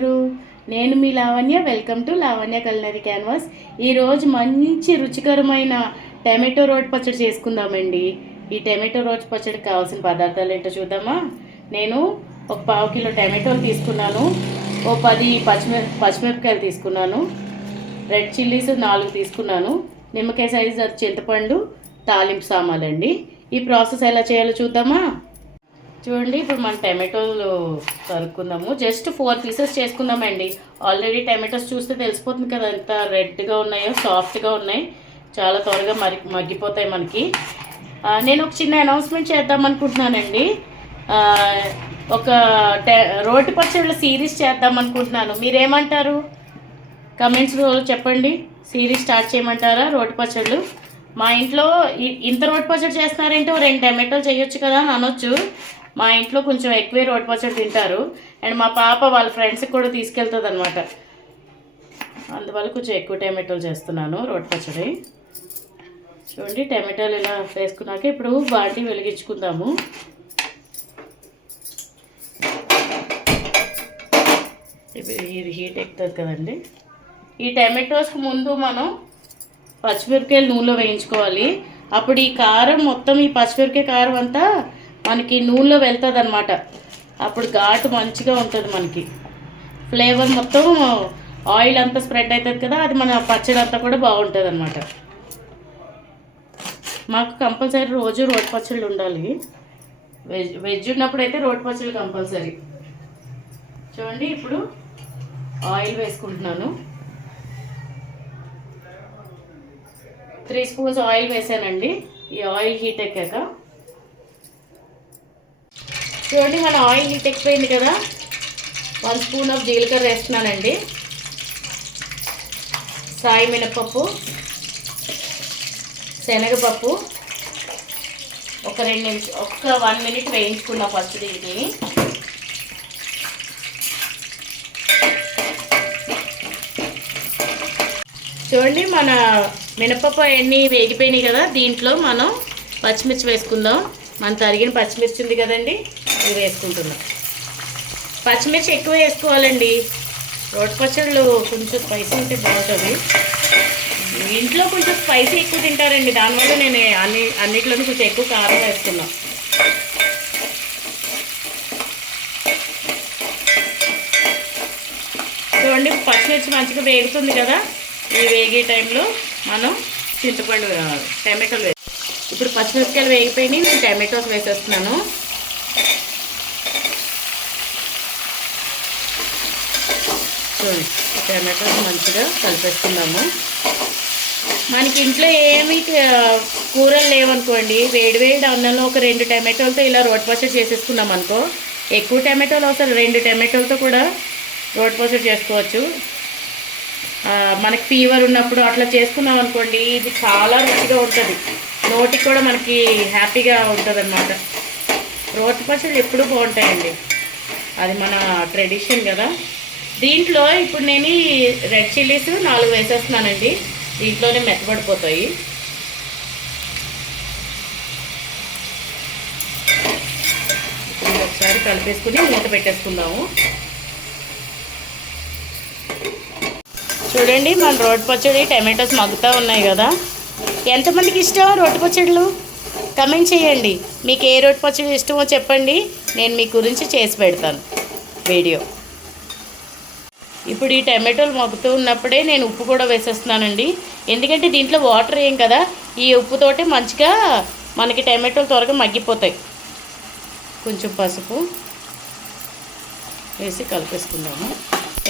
అందరూ? నేను మీ Lavanya. Welcome to Lavanya culinary canvas. ఈరోజు మంచి రుచికరమైన టమాటో రోటి పచ్చడి చేసుకుందామండి. ఈ టమాటో రోటి పచ్చడికి కావాల్సిన పదార్థాలు ఏంటో చూద్దామా? నేను ఒక 1/2 కిలో టమాటోలు తీసుకున్నాను, ఓ 10 పచ్చిమిరపకాయలు తీసుకున్నాను, రెడ్ చిల్లీస్ 4 తీసుకున్నాను, నిమ్మకాయ సైజు చింతపండు, తాలింపు సామాన్లండి. ఈ ప్రాసెస్ ఎలా చేయాలో చూద్దామా? చూడండి, ఇప్పుడు మనం టమాటోలు తరుక్కుందాము. జస్ట్ 4 పీసెస్ చేసుకుందామండి. ఆల్రెడీ టమాటోస్ చూస్తే తెలిసిపోతుంది కదా ఎంత రెడ్గా ఉన్నాయో, సాఫ్ట్గా ఉన్నాయి, చాలా త్వరగా మగ్గిపోతాయి మనకి. నేను ఒక చిన్న అనౌన్స్మెంట్ చేద్దాం అనుకుంటున్నానండి. ఒక రోటి పచ్చళ్ళ సిరీస్ చేద్దాం అనుకుంటున్నాను. మీరేమంటారు? కమెంట్స్లో చెప్పండి. సిరీస్ స్టార్ట్ చేయమంటారా రోటి పచ్చళ్ళు? మా ఇంట్లో ఇంత రోటి పచ్చడి చేస్తున్నారంటే 2 టమాటోలు చేయొచ్చు కదా అని అనొచ్చు. మా ఇంట్లో కొంచెం ఎక్కువే రోటి పచ్చడి తింటారు, అండ్ మా పాప వాళ్ళ ఫ్రెండ్స్కి కూడా తీసుకెళ్తుంది అనమాట. అందువల్ల కొంచెం ఎక్కువ టమాటోలు చేస్తున్నాను రోటి పచ్చడి. చూడండి, టమాటోలు ఇలా వేసుకున్నాక ఇప్పుడు బాండి వెలిగించుకుందాము. ఇది హీట్ ఎక్కుతుంది కదండి. ఈ టమాటోస్కి ముందు మనం పచ్చిమిరపకాయలు నూనెలో వేయించుకోవాలి. అప్పుడు ఈ కారం మొత్తం, ఈ పచ్చిమిరపకాయ కారం అంతా మనకి నూనెలో వెళ్తుంది అనమాట. అప్పుడు ఘాటు మంచిగా ఉంటుంది, మనకి ఫ్లేవర్ మొత్తం ఆయిల్ అంతా స్ప్రెడ్ అవుతుంది కదా, అది మన పచ్చడి అంతా కూడా బాగుంటుంది అనమాట. మాకు కంపల్సరీ రోజు రోటి పచ్చళ్ళు ఉండాలి. వెజ్ ఉన్నప్పుడు అయితే రోటి పచ్చళ్ళు కంపల్సరీ. చూడండి, ఇప్పుడు ఆయిల్ వేసుకుంటున్నాను. 3 స్పూన్స్ ఆయిల్ వేసానండి. ఈ ఆయిల్ హీట్ ఎక్కాక చూడండి, మన ఆయిల్ హీట్ ఎక్కిపోయింది కదా. 1 స్పూన్ ఆఫ్ జీలకర్ర వేస్తున్నానండి. సాయి మినపప్పు, శనగపప్పు ఒక 1 మినిట్ వేయించుకున్నాం ఫస్ట్ దీన్ని. చూడండి, మన మినపప్పు అన్నీ వేగిపోయినాయి కదా. దీంట్లో మనం పచ్చిమిర్చి వేసుకుందాం. మన తరిగిన పచ్చిమిర్చి ఉంది కదండి, ఇది వేసుకుంటున్నాం. పచ్చిమిర్చి ఎక్కువ వేసుకోవాలండి. రోటి పచ్చళ్ళు కొంచెం స్పైసీ ఉంటే బాగుంటుంది. ఇంట్లో కొంచెం స్పైసీ ఎక్కువ తింటారండి, దానివల్ల నేను అన్నిట్లోనూ కొంచెం ఎక్కువ కారం వేసుకున్నాను. చూడండి, పచ్చిమిర్చి మంచిగా వేగుతుంది కదా. ఈ వేగే టైంలో మనం చింతపండు టమాటోలు ఇప్పుడు పచ్చిమిరపకాయలు వేగిపోయినాయి, నేను టమాటోస్ వేసేస్తున్నాను. చూడండి, టమాటోస్ మంచిగా కలిపేసుకున్నాము. మనకి ఇంట్లో ఏమి కూరలు లేవనుకోండి, వేడివేడి అన్నంలో ఒక 2 టమాటోలతో ఇలా రోటి పచ్చడి చేసేసుకున్నాం అనుకో. ఎక్కువ టమాటోలు అవసరం, 2 టమాటోలతో కూడా రోటి పచ్చడి చేసుకోవచ్చు. మనకి ఫీవర్ ఉన్నప్పుడు అట్లా చేసుకున్నాం అనుకోండి, ఇది చాలా రుచిగా ఉంటుంది, నోటికి కూడా మనకి హ్యాపీగా ఉంటుంది అన్నమాట. రోటి పచ్చళ్ళు ఎప్పుడూ బాగుంటాయండి, అది మన ట్రెడిషన్ కదా. దీంట్లో ఇప్పుడు నేను రెడ్ చిల్లీస్ 4 వేసేస్తున్నానండి. దీంట్లోనే మెత్తబడిపోతాయి. ఇప్పుడు ఒకసారి కలిపేసుకుని మూత పెట్టేసుకుందాము. చూడండి, మన రోటి పచ్చడి టమాటోస్ మగ్గుతూ ఉన్నాయి కదా. ఎంతమందికి ఇష్టం రోటి పచ్చళ్ళు? కమెంట్ చేయండి. మీకు ఏ రోటి పచ్చడి ఇష్టమో చెప్పండి, నేను మీ గురించి చేసి పెడతాను వీడియో. ఇప్పుడు ఈ టమాటోలు మగ్గుతూ ఉన్నప్పుడే నేను ఉప్పు కూడా వేసేస్తున్నానండి. ఎందుకంటే దీంట్లో వాటర్ ఏం కదా, ఈ ఉప్పుతోటి మంచిగా మనకి టమాటోలు త్వరగా మగ్గిపోతాయి. కొంచెం పసుపు వేసి కలిపేసుకుందాము.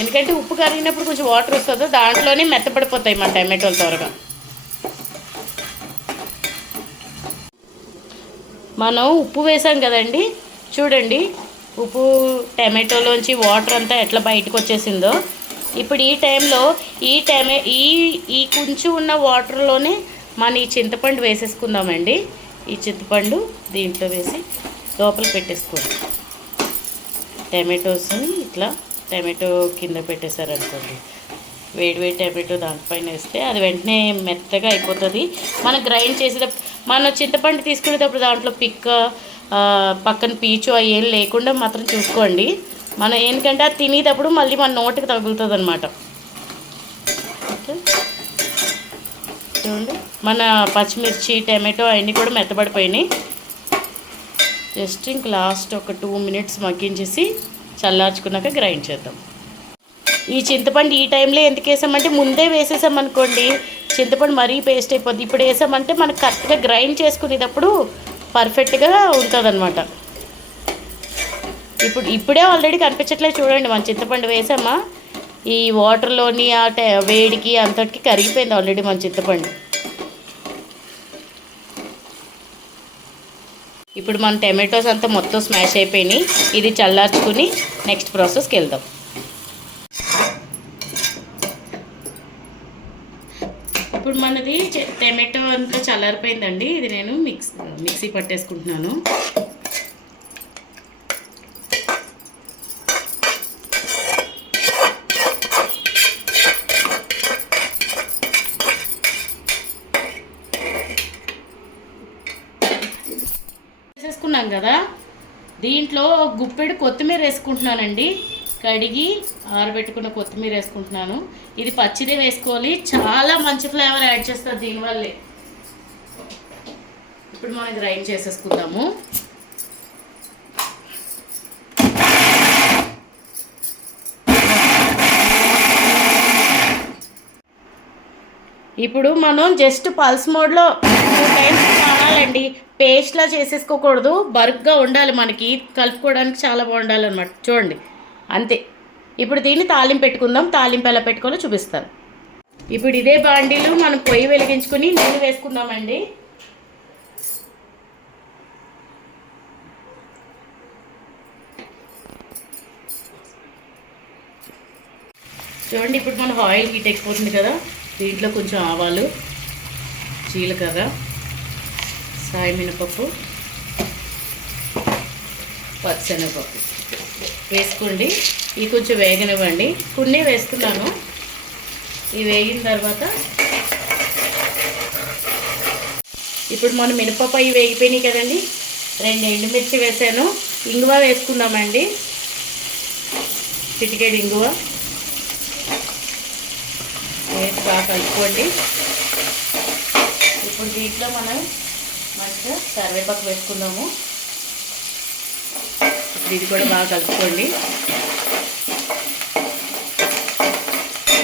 ఎందుకంటే ఉప్పు కరిగినప్పుడు కొంచెం వాటర్ వస్తుందో దాంట్లోనే మెత్తపడిపోతాయి మన టమాటోలు త్వరగా. మనం ఉప్పు వేసాం కదండి, చూడండి ఉప్పు టమాటోలోంచి వాటర్ అంతా ఎట్లా బయటకు వచ్చేసిందో. ఇప్పుడు ఈ టైంలో ఈ కొంచెం ఉన్న వాటర్లోనే మన ఈ చింతపండు వేసేసుకుందామండి. ఈ చింతపండు దీంట్లో వేసి లోపల పెట్టేసుకోండి. టమాటోస్ని ఇట్లా టమాటో కింద పెట్టేశారనుకోండి, వేడివేడి టమాటో దానిపైన వేస్తే అది వెంటనే మెత్తగా అయిపోతుంది. మనం గ్రైండ్ చేసేటప్పుడు, మన చింతపండు తీసుకునేటప్పుడు దాంట్లో పిక్క పక్కన పీచు అవి ఏం లేకుండా మాత్రం చూసుకోండి. మనం ఏంటంటే అది తినేటప్పుడు మళ్ళీ మన నోటికి తగులుతుంది అనమాట. ఓకే చూడండి, మన పచ్చిమిర్చి టమాటో అవన్నీ కూడా మెత్తబడిపోయినాయి. జస్ట్ ఇంక లాస్ట్ ఒక 2 minutes మగ్గించేసి చల్లార్చుకున్నాక గ్రైండ్ చేద్దాం. ఈ చింతపండు ఈ టైంలో ఎందుకు వేసామంటే ముందే వేసేసామనుకోండి చింతపండు మరీ పేస్ట్ అయిపోద్ది. ఇప్పుడు వేసామంటే మనకు కరెక్ట్గా గ్రైండ్ చేసుకునేటప్పుడు పర్ఫెక్ట్గా ఉంటుంది అనమాట. ఇప్పుడే ఆల్రెడీ కనిపించట్లేదు చూడండి, మన చింతపండు వేసామా ఈ వాటర్లోని ఆ వేడికి అంతటికి కరిగిపోయింది ఆల్రెడీ మన చింతపండు. ఇప్పుడు మన టమాటోస్ అంతా మొత్తం స్మాష్ అయిపోయినాయి. ఇది చల్లార్చుకుని నెక్స్ట్ ప్రాసెస్కి వెళ్దాం. ఇప్పుడు మనది టమాటో అంతా చల్లారిపోయిందండి. ఇది నేను మిక్సీ పట్టేసుకుంటున్నాను. వేసేసుకున్నాం కదా, దీంట్లో గుప్పెడు కొత్తిమీర వేసుకుంటున్నానండి. కడిగి ఆరబెట్టుకున్న కొత్తిమీర వేసుకుంటున్నాను. ఇది పచ్చిదే వేసుకోవాలి, చాలా మంచి ఫ్లేవర్ యాడ్ చేస్తుంది దీనివల్లే. ఇప్పుడు మనం గ్రైండ్ చేసేసుకుందాము. ఇప్పుడు మనం జస్ట్ పల్స్ మోడ్లో 2 times కావాలండి. పేస్ట్లా చేసేసుకోకూడదు, బరుగ్గా ఉండాలి, మనకి కలుపుకోవడానికి చాలా బాగుండాలి అనమాట. చూడండి అంతే. ఇప్పుడు దీన్ని తాలింపు పెట్టుకుందాం. తాలింపు ఎలా పెట్టుకోవాలో చూపిస్తాను. ఇప్పుడు ఇదే బాండీలు మనం పొయ్యి వెలిగించుకొని నూనె వేసుకుందామండి. చూడండి, ఇప్పుడు మన ఆయిల్ హీట్ ఎక్కిపోతుంది కదా, దీంట్లో కొంచెం ఆవాలు, జీలకర్ర, సాయి మినపప్పు, పచ్చనపప్పు వేసుకోండి. ఇవి కొంచెం వేగనివ్వండి. కొన్ని వేస్తున్నాను. ఇవి వేగిన తర్వాత ఇప్పుడు మనం మినపప్పు అవి వేగిపోయినాయి కదండి, 2 ఎండుమిర్చి వేసాను. ఇంగువ వేసుకుందామండి, చిటికెడు ఇంగువ వేసి బాగా కలుపుకోండి. ఇప్పుడు దీంట్లో మనం మంచిగా కరివేపాకు వేసుకుందాము. ఇది కూడా బాగా కలుపుకోండి.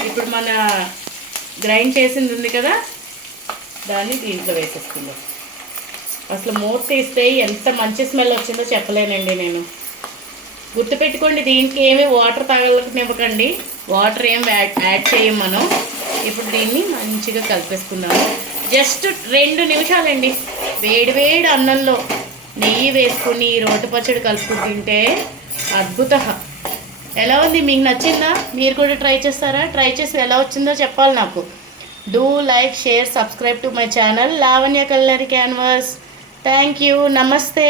ఇప్పుడు మన గ్రైండ్ చేసింది ఉంది కదా, దాన్ని దీంట్లో వేసేసుకుందాం. అసలు మూత తీస్తే ఎంత మంచి స్మెల్ వచ్చిందో చెప్పలేనండి నేను. గుర్తుపెట్టుకోండి, దీనికి ఏమీ వాటర్ తాగలనివ్వకండి, వాటర్ ఏం యాడ్ చేయం మనం. ఇప్పుడు దీన్ని మంచిగా కలిపేసుకుందాము. జస్ట్ 2 నిమిషాలండి. వేడి అన్నంలో నెయ్యి వేసుకుని రోటి పచ్చడి కలుపుకుని తింటే అద్భుత. ఎలా ఉంది, మీకు నచ్చిందా? మీరు కూడా ట్రై చేస్తారా? ట్రై చేసి ఎలా వచ్చిందో చెప్పాలి నాకు. Do like, share, subscribe to my channel Lavanya culinary canvas. Thank you. నమస్తే.